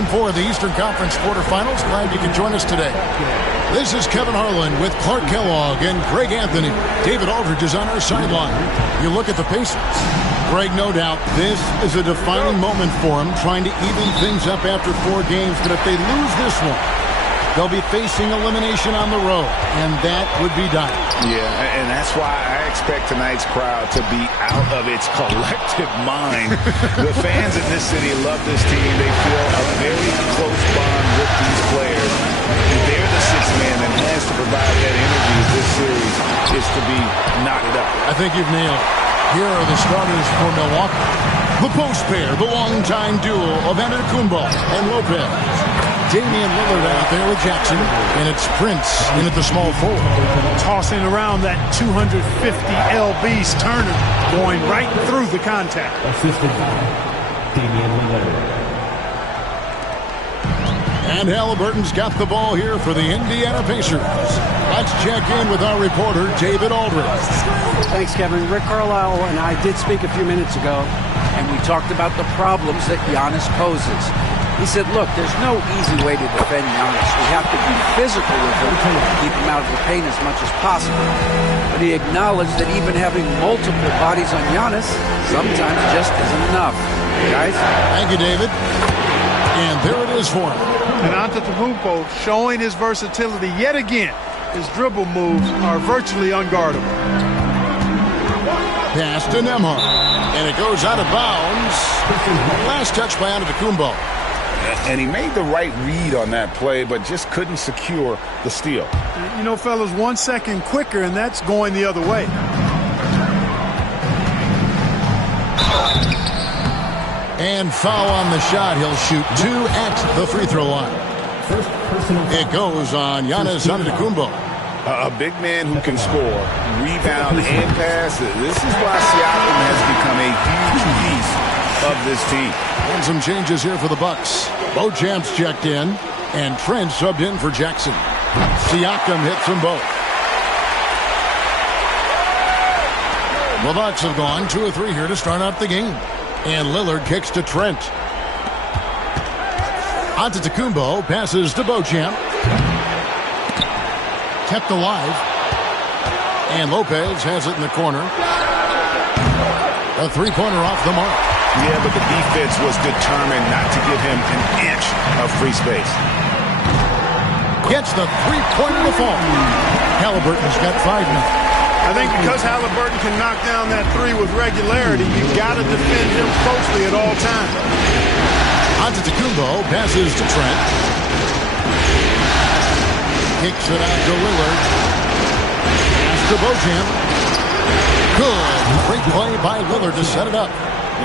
Game 4 of the Eastern Conference quarterfinals. Glad you could join us today. This is Kevin Harlan with Clark Kellogg and Greg Anthony. David Aldridge is on our sideline. You look at the Pacers. Greg, no doubt, this is a defining moment for them, trying to even things up after 4 games. But if they lose this one, they'll be facing elimination on the road, and that would be dire. Yeah, and that's why I expect tonight's crowd to be out of its collective mind. The fans in this city love this team. They feel a very close bond with these players. And they're the sixth man that has to provide that energy if this series is to be knotted up. I think you've nailed it. Here are the starters for Milwaukee. The post pair, the longtime duo of Antetokounmpo and Lopez. Damian Lillard out there with Jackson, and it's Prince in at the small forward. Tossing around that 250 lbs, Turner going right through the contact. Assisted by Damian Lillard. And Halliburton's got the ball here for the Indiana Pacers. Let's check in with our reporter, David Aldridge. Thanks, Kevin. Rick Carlisle and I did speak a few minutes ago, and we talked about the problems that Giannis poses. He said, look, there's no easy way to defend Giannis. We have to be physical with him to keep him out of the paint as much as possible. But he acknowledged that even having multiple bodies on Giannis sometimes just isn't enough. Guys? Thank you, David. And there it is for him. And Antetokounmpo showing his versatility yet again. His dribble moves are virtually unguardable. Pass to Nembhard. And it goes out of bounds. Last touch by Antetokounmpo. And he made the right read on that play, but just couldn't secure the steal. You know, fellas, 1 second quicker, and that's going the other way. And foul on the shot. He'll shoot 2 at the free throw line. It goes on Giannis Antetokounmpo. A big man who can score, rebound, and pass. This is why Siakam has become a huge piece of this team. And some changes here for the Bucks. Beauchamp's checked in, and Trent subbed in for Jackson. Siakam hits them both. The Bucks have gone 2 of 3 here to start out the game. And Lillard kicks to Trent. Antetokounmpo passes to Beauchamp. Kept alive. And Lopez has it in the corner. A 3-pointer off the mark. Yeah, but the defense was determined not to give him an inch of free space. Gets the 3-pointer to fall. Halliburton's got 5 now. I think because Halliburton can knock down that 3 with regularity, you've got to defend him closely at all times. Antetokounmpo passes to Trent. Kicks it out to Lillard. Pass to Beauchamp. Good. Great play by Lillard to set it up.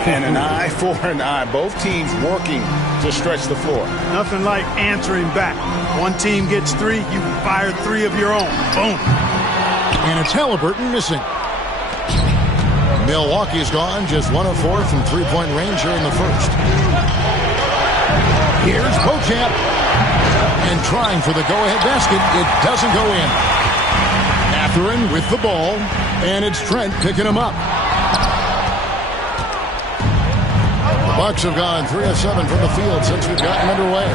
And an eye for an eye. Both teams working to stretch the floor. Nothing like answering back. One team gets 3, you fire 3 of your own. Boom. And it's Halliburton missing. Milwaukee's gone just 1 of 4 from 3-point range here in the first. Here's Beauchamp. And trying for the go-ahead basket. It doesn't go in. Mathurin with the ball. And it's Trent picking him up. The Bucks have gone 3 of 7 from the field since we've gotten underway.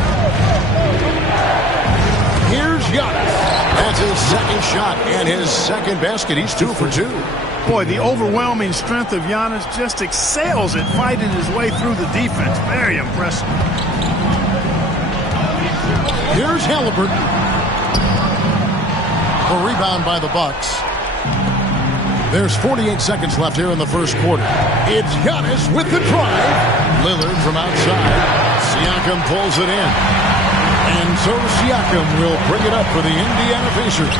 Here's Giannis. That's his second shot and his second basket. He's 2 for 2. Boy, the overwhelming strength of Giannis just excels at fighting his way through the defense. Very impressive. Here's Halliburton. A rebound by the Bucks. There's 48 seconds left here in the first quarter. It's Giannis with the drive. Lillard from outside. Siakam pulls it in. And so Siakam will bring it up for the Indiana Pacers.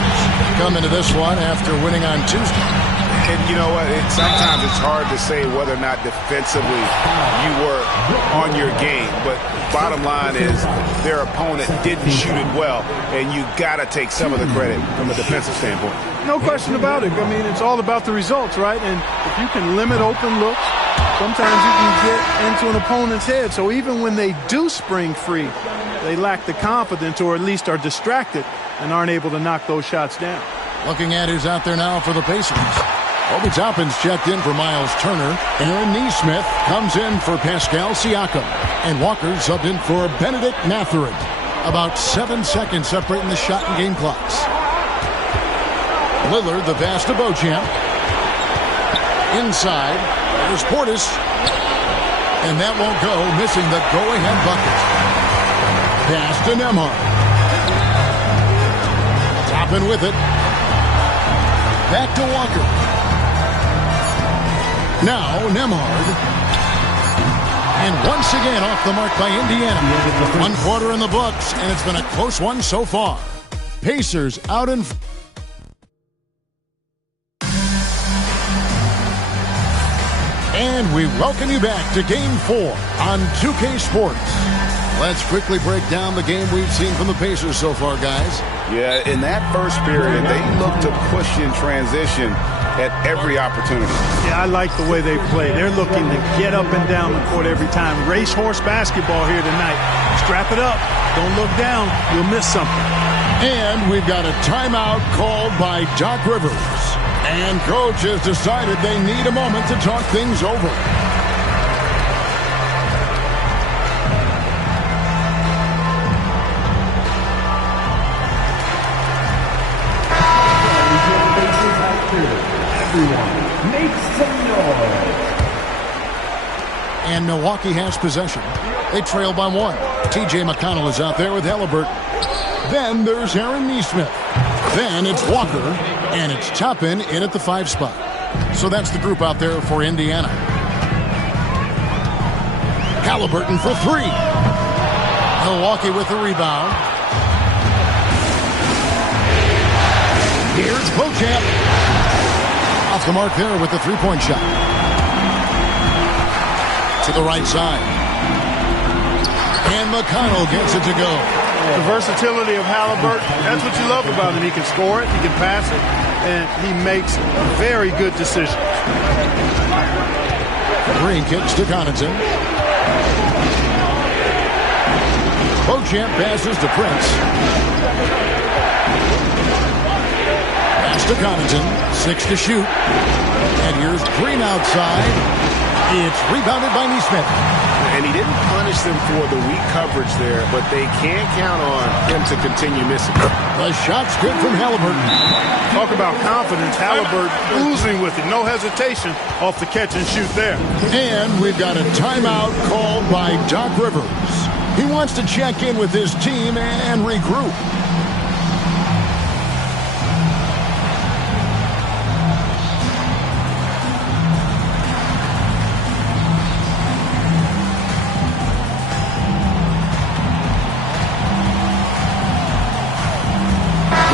Come into this one after winning on Tuesday. And you know what? Sometimes it's hard to say whether or not defensively you were on your game. But bottom line is their opponent didn't shoot it well. And you got to take some of the credit from a defensive standpoint. No question about it. I mean, it's all about the results, right? And if you can limit open looks, sometimes you can get into an opponent's head. So even when they do spring free, they lack the confidence or at least are distracted and aren't able to knock those shots down. Looking at who's out there now for the Pacers. Obi Toppin's checked in for Miles Turner. Aaron Neesmith comes in for Pascal Siakam. And Walker subbed in for Benedict Mathurin. About 7 seconds separating the shot and game clocks. Lillard, the pass to Beauchamp. Inside, there's Portis. And that won't go, missing the go-ahead bucket. Pass to Nembhard. Toppin with it. Back to Walker. Now Nembhard. And once again off the mark by Indiana. 1 quarter in the books, and it's been a close one so far. Pacers out in front. And we welcome you back to Game 4 on 2K Sports. Let's quickly break down the game we've seen from the Pacers so far, guys. Yeah, in that first period, they looked to push in transition at every opportunity. Yeah, I like the way they play. They're looking to get up and down the court every time. Racehorse basketball here tonight. Strap it up. Don't look down. You'll miss something. And we've got a timeout called by Doc Rivers. And Coach has decided they need a moment to talk things over. Everyone, make some noise. And Milwaukee has possession. They trail by 1. TJ McConnell is out there with Halliburton. Then there's Aaron Neesmith. Then it's Walker, and it's Toppin in at the 5 spot. So that's the group out there for Indiana. Halliburton for 3. Milwaukee with the rebound. Here's Beauchamp. Off the mark there with the 3-point shot. To the right side. And McConnell gets it to go. The versatility of Halliburton, that's what you love about him. He can score it, he can pass it, and he makes very good decisions. Green kicks to Connaughton. Beauchamp passes to Prince. Pass to Connaughton. 6 to shoot. And here's Green outside. It's rebounded by Neesmith. And he didn't punish them for the weak coverage there, but they can't count on him to continue missing. The shot's good from Halliburton. Talk about confidence. Halliburton oozing with it. No hesitation off the catch and shoot there. And we've got a timeout called by Doc Rivers. He wants to check in with his team and regroup.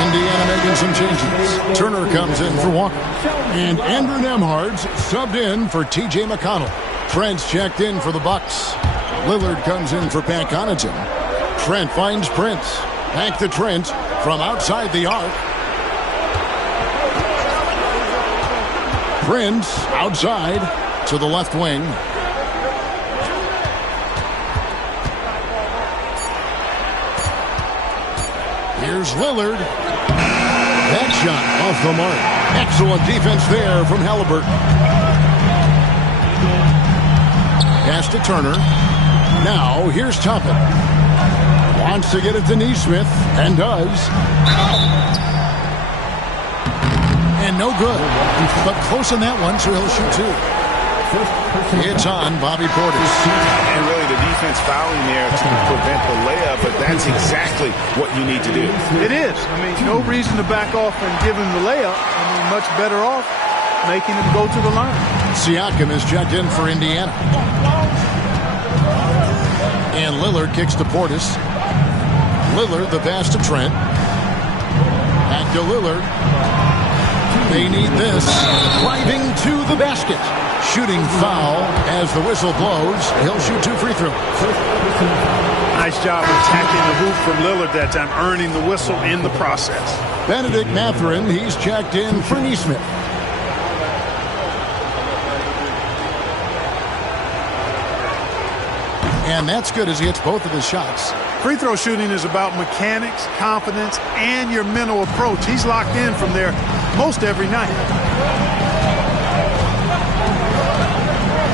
Indiana making some changes. Turner comes in for Walker. And Andrew Nembhard's subbed in for TJ McConnell. Trent's checked in for the Bucks. Lillard comes in for Pat Connaughton. Trent finds Prince. Back to Trent from outside the arc. Prince outside to the left wing. Here's Lillard. That shot off the mark. Excellent defense there from Halliburton. Pass to Turner. Now here's Toppin. Wants to get it to Neesmith and does. And no good. But close on that one, so he'll shoot 2. It's on Bobby Portis. And really the defense fouling there to prevent the layup, but that's exactly what you need to do. It is. I mean, no reason to back off and give him the layup. I mean, much better off making him go to the line. Siakam is checked in for Indiana. And Lillard kicks to Portis. Lillard, the pass to Trent. Back to Lillard. They need this. Driving to the basket. Shooting foul as the whistle blows. He'll shoot 2 free throws. Nice job attacking the hoop from Lillard that time, earning the whistle in the process. Benedict Mathurin, he's checked in for Neesmith. And that's good as he hits both of his shots. Free throw shooting is about mechanics, confidence, and your mental approach. He's locked in from there most every night.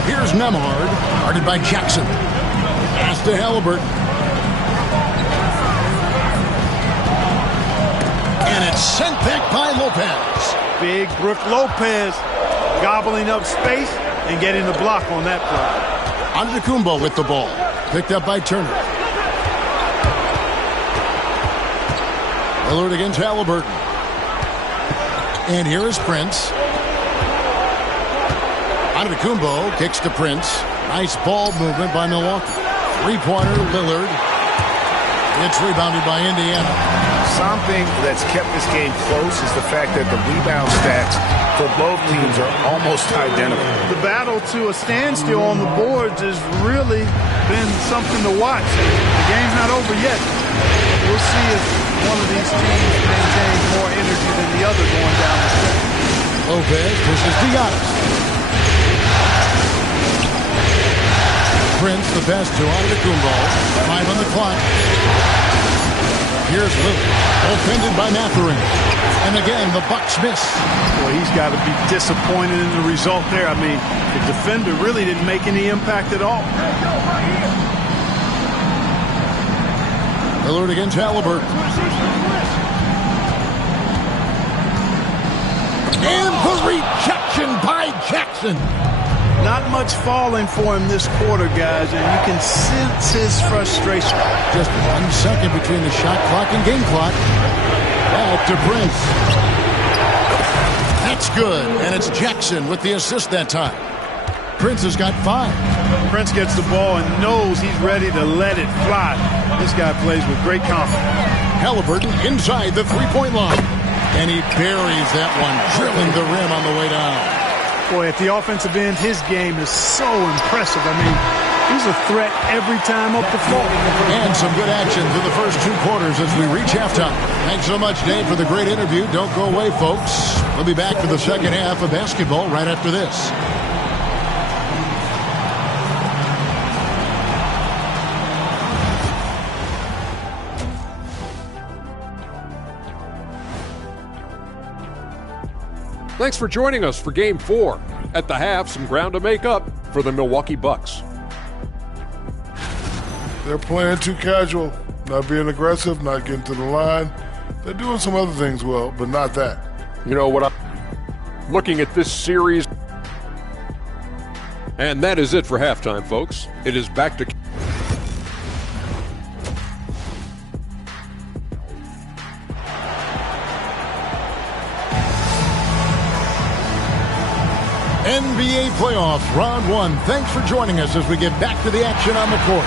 Here's Nemhard, guarded by Jackson. Pass to Halliburton. And it's sent back by Lopez. Big Brook Lopez gobbling up space and getting the block on that play. Antetokounmpo with the ball. Picked up by Turner. Lillard against Halliburton. And here is Prince. Antetokounmpo kicks to Prince. Nice ball movement by Milwaukee. Three-pointer, Lillard. It's rebounded by Indiana. Something that's kept this game close is the fact that the rebound stats for both teams are almost identical. The battle to a standstill on the boards has really been something to watch. The game's not over yet. We'll see if one of these teams maintains more energy than the other going down the stretch. Lopez pushes to Giannis. Prince, the pass to Antetokounmpo. 5 on the clock. Here's Lillard, offended by Mathurin. And again, the Bucks miss. Boy, he's got to be disappointed in the result there. I mean, the defender really didn't make any impact at all. Lillard against Halliburton. And the rejection by Jackson. Not much falling for him this quarter, guys, and you can sense his frustration. Just 1 second between the shot clock and game clock. Back to Prince. That's good, and it's Jackson with the assist that time. Prince has got 5. Prince gets the ball and knows he's ready to let it fly. This guy plays with great confidence. Halliburton inside the three-point line. And he buries that one, drilling the rim on the way down. Boy, at the offensive end, his game is so impressive. I mean, he's a threat every time up the floor. And some good action through the first 2 quarters as we reach halftime. Thanks so much, Dave, for the great interview. Don't go away, folks. We'll be back for the second half of basketball right after this. Thanks for joining us for Game 4. At the half, some ground to make up for the Milwaukee Bucks. They're playing too casual, not being aggressive, not getting to the line. They're doing some other things well, but not that. You know what I'm looking at this series. And that is it for halftime, folks. It is back to NBA playoffs, round 1. Thanks for joining us as we get back to the action on the court.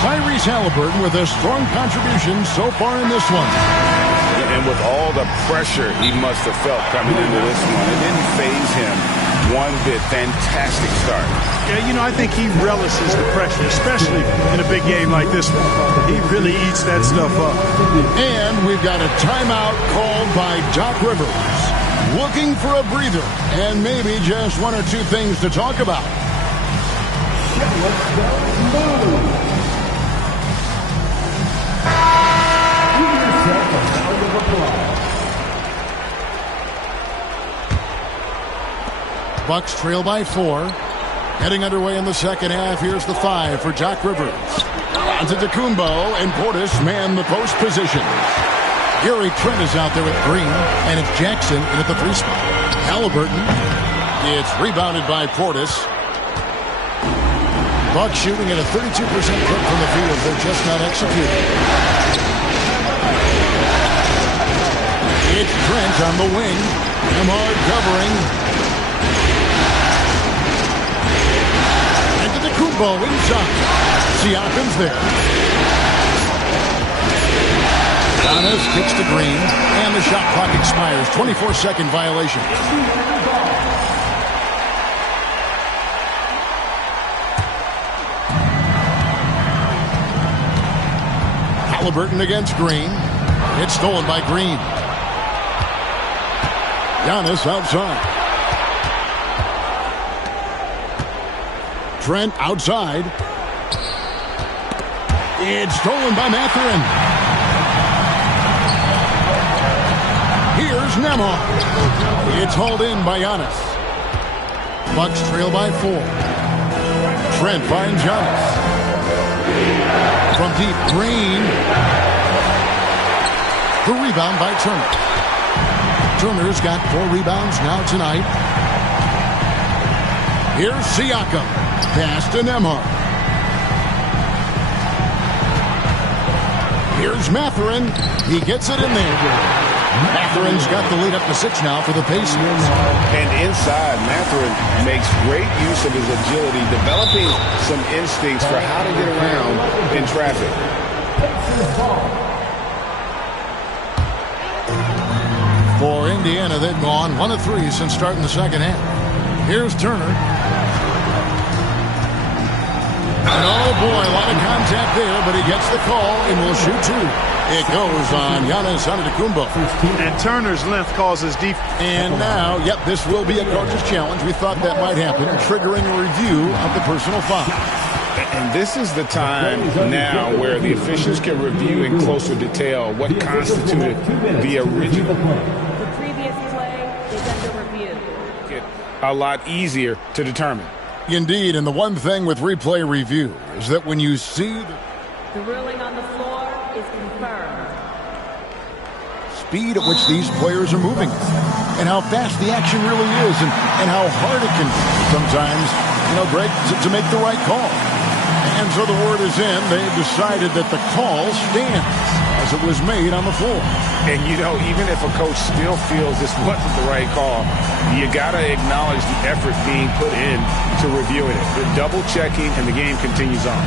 Tyrese Halliburton with a strong contribution so far in this one. And with all the pressure he must have felt coming into this one, it didn't faze him one bit. Fantastic start. Yeah, you know, I think he relishes the pressure, especially in a big game like this one. He really eats that stuff up. And we've got a timeout called by Doc Rivers. Looking for a breather and maybe just 1 or 2 things to talk about. Bucks trail by 4. Heading underway in the second half. Here's the 5 for Doc Rivers. Antetokounmpo and Portis man the post position. Gary Trent is out there with Green, and it's Jackson in at the 3 spot. Halliburton. It's rebounded by Portis. Bucks shooting at a 32% clip from the field. They're just not executing. It's Trent on the wing. Nemhard covering. Antetokounmpo inside. Siakam's there. Giannis kicks to Green, and the shot clock expires. 24-second violation. Halliburton against Green. It's stolen by Green. Giannis outside. Trent outside. It's stolen by Mathurin. Here's Nemhard. It's hauled in by Giannis. Bucks trail by 4. Trent finds Giannis. From deep, Green. The rebound by Turner. Turner's got 4 rebounds now tonight. Here's Siakam. Pass to Nembhard. Here's Mathurin. He gets it in there. Mathurin's got the lead up to 6 now for the Pacers. And inside, Mathurin makes great use of his agility, developing some instincts for how to get around in traffic. For Indiana, they've gone 1 of 3 since starting the second half. Here's Turner. And oh boy, a lot of contact there, but he gets the call and will shoot 2. It goes on Giannis Antetokounmpo. And Turner's length causes defense. And now, yep, this will be a coach's challenge. We thought that might happen, triggering a review of the personal foul. And this is the time now where the officials can review in closer detail what constituted the original. The previous play is under review. A lot easier to determine. Indeed, and the one thing with replay review is that when you see The ruling on the floor is confirmed. speed at which these players are moving and how fast the action really is and how hard it can be sometimes, Greg, to make the right call. And so the word is in. They've decided that the call stands as it was made on the floor. And, even if a coach still feels this wasn't the right call, you got to acknowledge the effort being put in to reviewing it. They're double-checking, and the game continues on.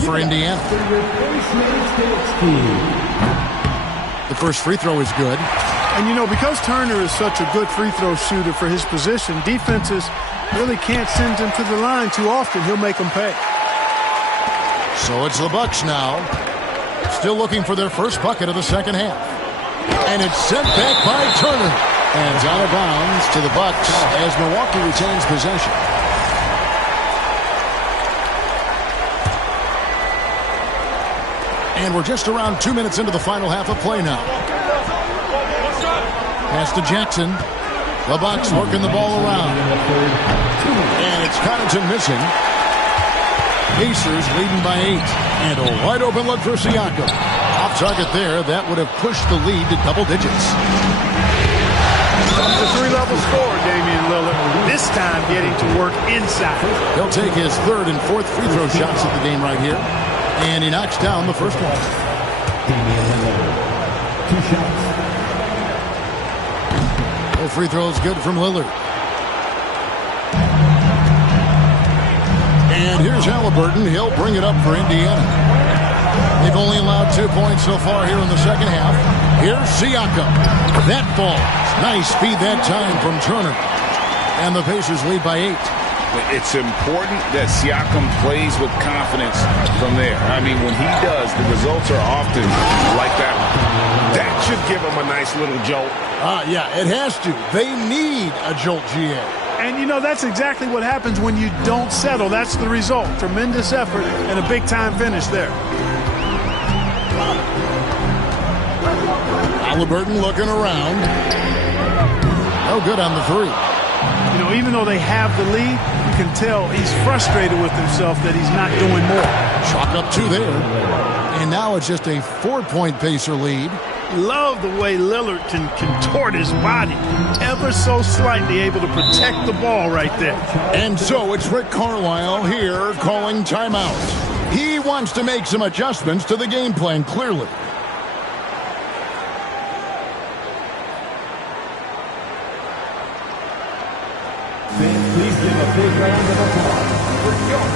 For Indiana. The first free throw is good. And because Turner is such a good free throw shooter for his position, defenses really can't send him to the line too often. He'll make them pay. So it's the Bucks now. Still looking for their first bucket of the second half. And it's sent back by Turner. And it's out of bounds to the Bucks as Milwaukee retains possession. And we're just around 2 minutes into the final half of play now. Pass to Jackson. The Bucks working the ball around. And it's Connaughton missing. Pacers leading by 8. And a wide open look for Siakam. Off target there. That would have pushed the lead to double digits. It's a 3-level score, Damian Lillard. This time getting to work inside. He'll take his 3rd and 4th free throw shots at the game right here. And he knocks down the first one. Damian Lillard, 2 shots. The free throw is good from Lillard. And here's Halliburton. He'll bring it up for Indiana. They've only allowed 2 points so far here in the second half. Here's Siakam. That falls. Nice speed that time from Turner. And the Pacers lead by 8. It's important that Siakam plays with confidence from there. I mean, when he does, the results are often like that. That should give him a nice little jolt. Yeah, it has to. They need a jolt, GA. And, that's exactly what happens when you don't settle. That's the result. Tremendous effort and a big-time finish there. Halliburton looking around. No good on the 3. Even though they have the lead, you can tell he's frustrated with himself that he's not doing more. Chalk up 2 there. And now it's just a 4-point Pacer lead. Love the way Lillard can contort his body ever so slightly, able to protect the ball right there. And so it's Rick Carlisle here calling timeout. He wants to make some adjustments to the game plan, clearly. Please give a big round of applause for York.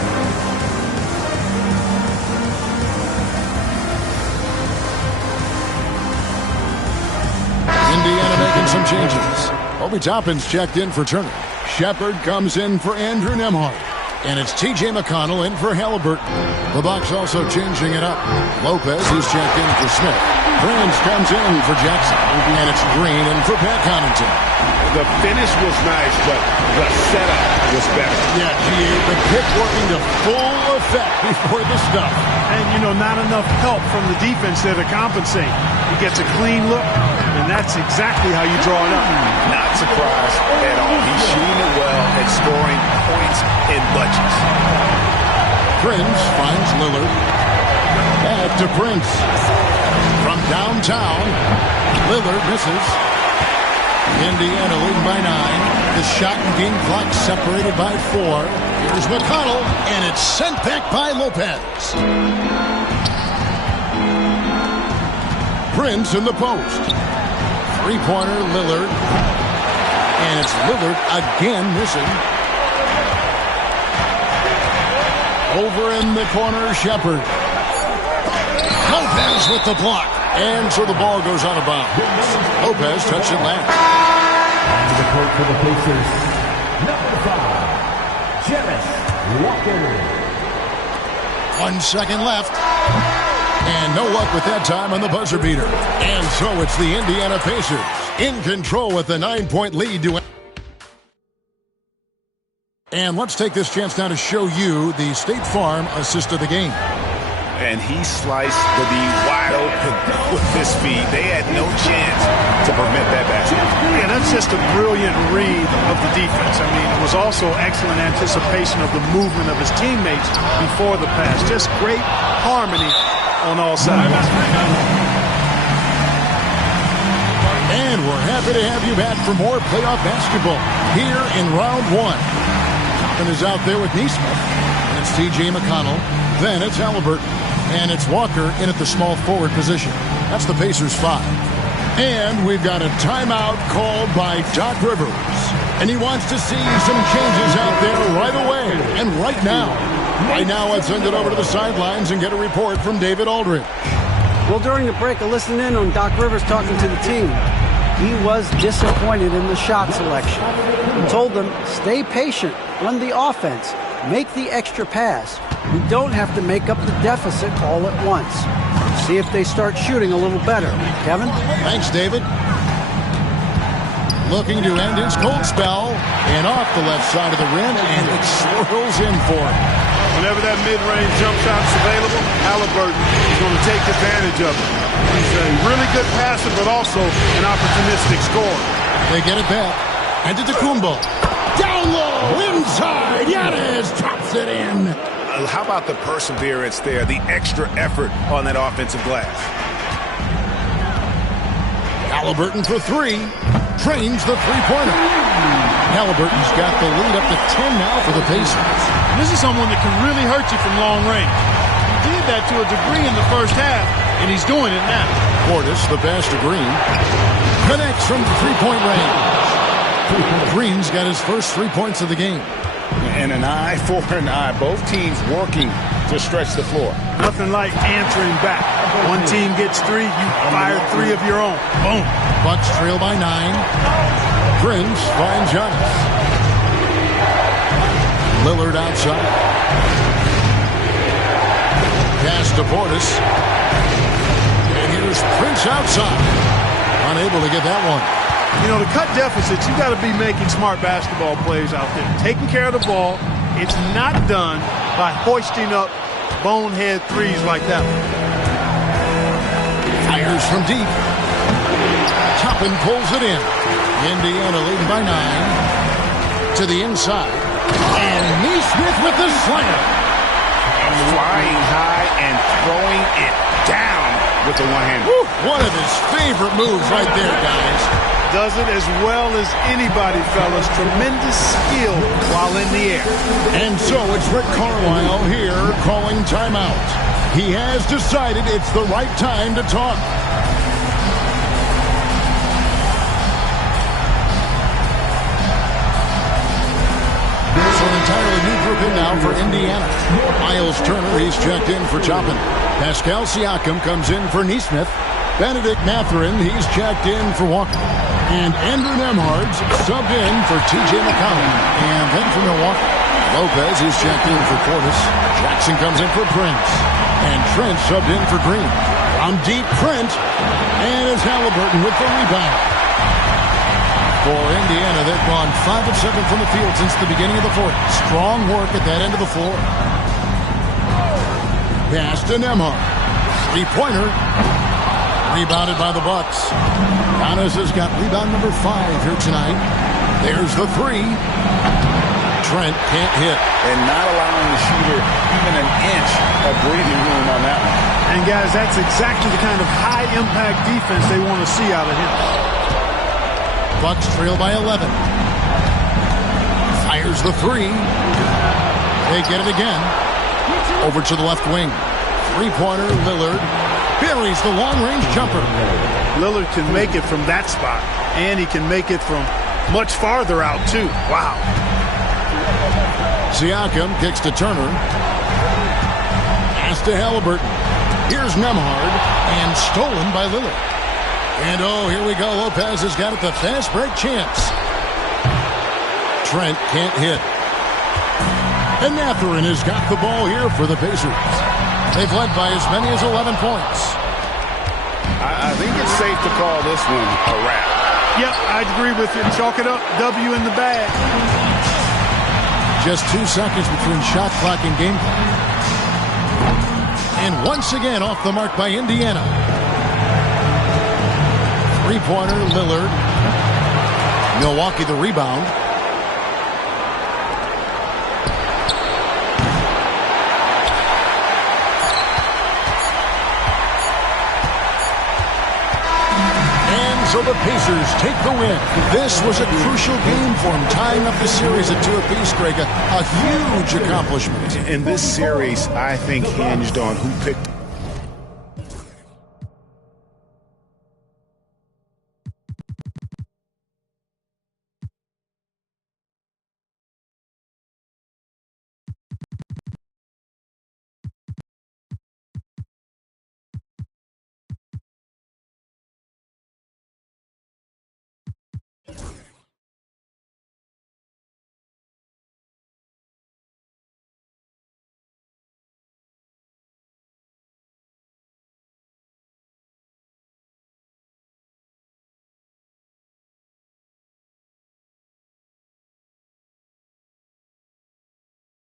Indiana making some changes. Obi Toppin's checked in for Turner. Shepard comes in for Andrew Nembhard. And it's T.J. McConnell in for Halliburton. The Bucs also changing it up. Lopez is checked in for Smith. Prince comes in for Jackson. And it's Green in for Pat Connaughton. The finish was nice, but the setup was better. Yeah, the pick working to full effect before the stuff. And, you know, not enough help from the defense there to compensate. He gets a clean look, and that's exactly how you draw it up. Not surprised at all. He's shooting it well and scoring points in bunches. Prince finds Lillard. Back to Prince. From downtown, Lillard misses. Indiana leading by 9. The shot and game clock separated by 4. Here's McConnell, and it's sent back by Lopez. Prince in the post. Three-pointer, Lillard. And it's Lillard again missing. Over in the corner, Shepard. Lopez with the block. And so the ball goes out of bounds. Lopez touched it last. To the court for the Pacers, number 5, Jarris Walker. 1 second left. And no luck with that time on the buzzer beater. And so it's the Indiana Pacers in control with a 9-point lead. And let's take this chance now to show you the State Farm assist of the game. And he sliced the D wide open with his feet. They had no chance to prevent that basket. Yeah, that's just a brilliant read of the defense. I mean, it was also excellent anticipation of the movement of his teammates before the pass. Just great harmony on all sides. And we're happy to have you back for more playoff basketball here in round 1. Toppin is out there with Neesmith. And it's T.J. McConnell. Then it's Halliburton. And it's Walker in at the small forward position. That's the Pacers 5. And we've got a timeout called by Doc Rivers. And he wants to see some changes out there right away and right now. Right now, let's send it over to the sidelines and get a report from David Aldridge. Well, during the break, I listened in on Doc Rivers talking to the team. He was disappointed in the shot selection. He told them, stay patient, run the offense, make the extra pass. We don't have to make up the deficit all at once. See if they start shooting a little better. Kevin? Thanks, David. Looking to end his cold spell. And off the left side of the rim, and it swirls in for him. Whenever that mid-range jump shot's available, Halliburton is going to take advantage of it. He's a really good passer, but also an opportunistic scorer. They get it back. And to Kumbo. Down low, inside. Giannis drops it in. How about the perseverance there, the extra effort on that offensive glass? Halliburton for 3. Trains the three-pointer. Halliburton's got the lead up to 10 now for the Pacers. This is someone that can really hurt you from long range. He did that to a degree in the first half, and he's doing it now. Portis, the pass to Green. Connects from three-point range. Green's got his first 3 points of the game. And an eye for an eye. Both teams working to stretch the floor. Nothing like answering back. One team gets 3, you fire 3 of your own. Boom. Bucks trail by 9. Prince finds Giannis. Lillard outside. Pass to Portis. And here's Prince outside. Unable to get that one. You know, to cut deficits, you got to be making smart basketball plays out there. Taking care of the ball. It's not done by hoisting up bonehead threes like that one. Fires from deep. Toppin pulls it in. Indiana leading by 9. To the inside. And Neesmith with the slam. Flying high and throwing it down with the one hand. One of his favorite moves right there, guys. Does it as well as anybody, fellas. Tremendous skill while in the air. And so it's Rick Carlisle here calling timeout. He has decided it's the right time to talk. There's an entirely new group in now for Indiana. Miles Turner, he's checked in for Toppin. Pascal Siakam comes in for Neesmith. Benedict Mathurin, he's checked in for Walker. And Andrew Nembhard's subbed in for T.J. McConnell. And then for Milwaukee, Lopez is checked in for Portis. Jackson comes in for Prince. And Trent subbed in for Green. From deep, Trent. And it's Halliburton with the rebound. For Indiana, they've gone 5 of 7 from the field since the beginning of the fourth. Strong work at that end of the floor. Pass to Nembhard. Three-pointer. Rebounded by the Bucks. Giannis has got rebound number 5 here tonight. There's the three. Trent can't hit. And not allowing the shooter even an inch of breathing room on that one. And guys, that's exactly the kind of high-impact defense they want to see out of him. Bucks trail by 11. Fires the three. They get it again. Over to the left wing. Three-pointer, Lillard. Buries the long-range jumper. Lillard can make it from that spot. And he can make it from much farther out, too. Wow. Siakam kicks to Turner. Pass to Halliburton. Here's Nembhard. And stolen by Lillard. And oh, here we go. Lopez has got it, the fast break chance. Trent can't hit. And Mathurin has got the ball here for the Pacers. They've led by as many as 11 points. I think it's safe to call this one a wrap. Yep, I'd agree with you. Chalk it up. W in the bag. Just 2 seconds between shot clock and game clock. And once again off the mark by Indiana. Three-pointer, Lillard. Milwaukee the rebound. So the Pacers take the win. This was a crucial game for them, tying up the series at 2 apiece, Greg. A huge accomplishment. In this series, I think hinged on who picked